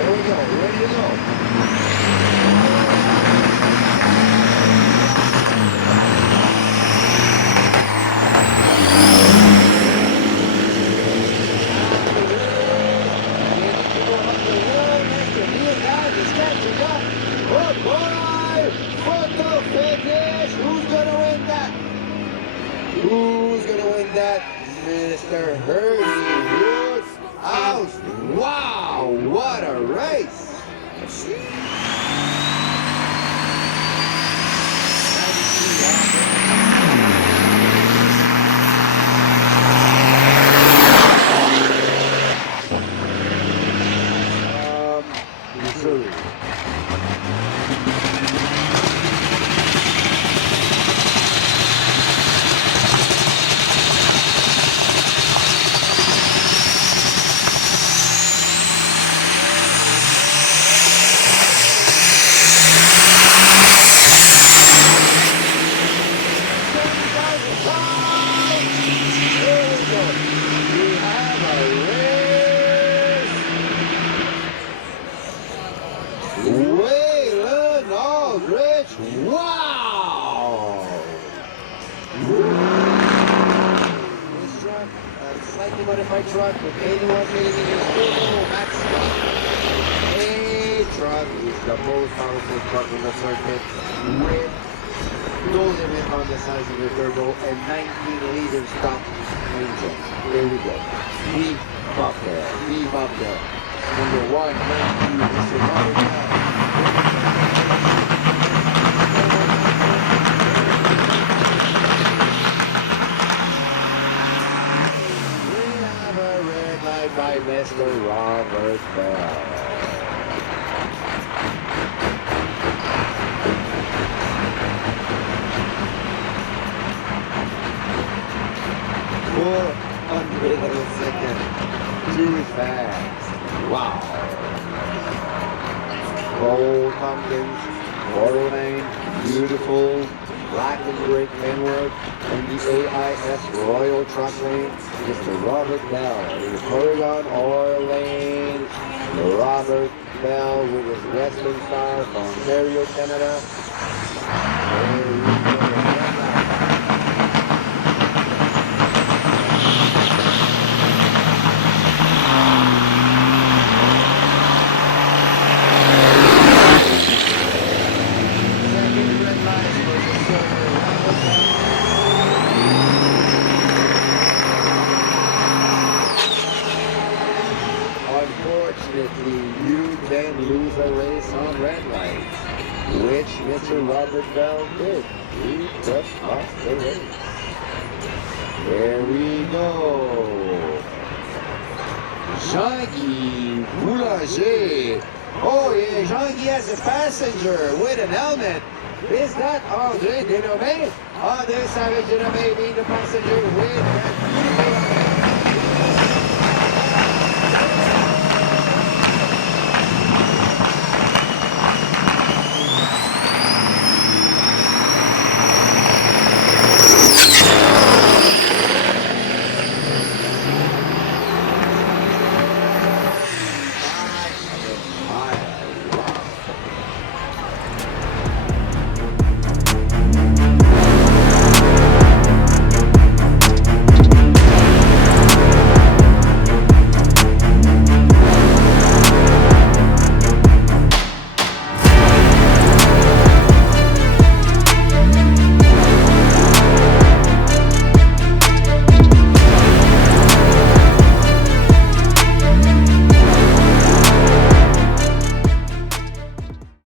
There we go. Ready to go. Oh boy! Photo finish! Who's gonna win that? Who's gonna win that? Mr. Herbie Woodhouse. Wow! What a race! Missouri. Waylon Aldrich, wow! This truck, a slightly modified truck with 81 millimeters turbo, Macinaw. A truck is the most powerful truck in the circuit with no limit on the size of the turbo and 19-liter stock engine. There we go. Deep up there. Deep up there. Number 1, thank you, Mr. Robert. By Mr. Robert Bell. Too fast. Wow. Gold pumpkins, 409, beautiful, black and gray penwork, and the AIS Royal Truck Lane, Mr. Robert Bell. In the Oregon Oil Lane, Robert Bell with his Western Star from Ontario, Canada. Unfortunately, you can lose a race on red lights, which Mr. Robert Bell did. He just lost the race. There we go. Jean-Guy Boulanger. Oh yeah, Jean-Guy has a passenger with an helmet. Is that André Denomé? André Savage Denomé being the passenger with a